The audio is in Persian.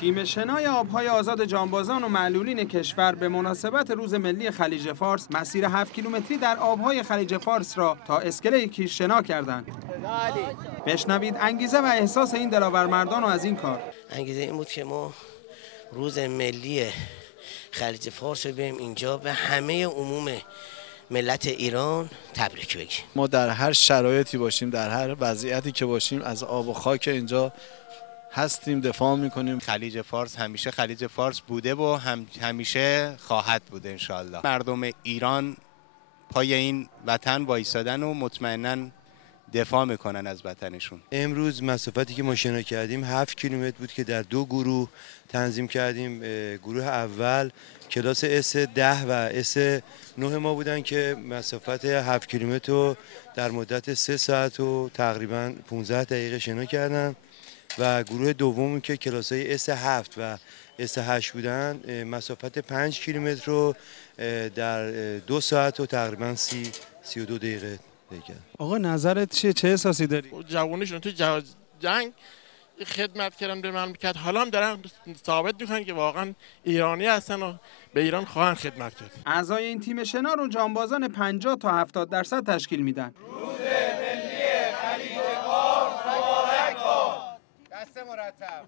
تیم شنای آبهای آزاد جانبازان و معلولین کشور به مناسبت روز ملی خلیج فارس مسیر 7 کیلومتری در آبهای خلیج فارس را تا اسکله کیش شنا کردند. بشنوید انگیزه و احساس این دلاورمردان از این کار. انگیزه این بود که ما روز ملی خلیج فارس رو بریم اینجا به همه عموم ملت ایران تبریک بگیم. ما در هر شرایطی باشیم، در هر وضعیتی که باشیم، از آب و خاک اینجا هستیم، دفاع میکنیم. خلیج فارس همیشه خلیج فارس بوده و همیشه خواهد بود انشالله. مردم ایران پای این وطن وایسادن و مطمئناً دفاع میکنن از وطنشون. امروز مسافتی که ما شنا کردیم 7 کیلومتر بود که در 2 گروه تنظیم کردیم. گروه اول کلاس S10 و S9 ما بودن که مسافت 7 کیلومتر رو در مدت 3 ساعت و تقریبا 15 دقیقه شنا کردن و گروه دوم که کلاس‌های S7 و S8 بودن مسافت 5 کیلومتر رو در 2 ساعت و تقریبا 32 دقیقه دیگه. آقا نظرت چیه؟ چه احساسی داری؟ جوانیشون تو جنگ خدمت کردن به مملکت، حالا هم دارن ثابت میکنن که واقعا ایرانی هستن و به ایران خواهن خدمت کرد. اعضای این تیم شنا رو جانبازان 50 تا 70% تشکیل میدن. روز ملی خلیج فارس مبارک باد. دست مرتب.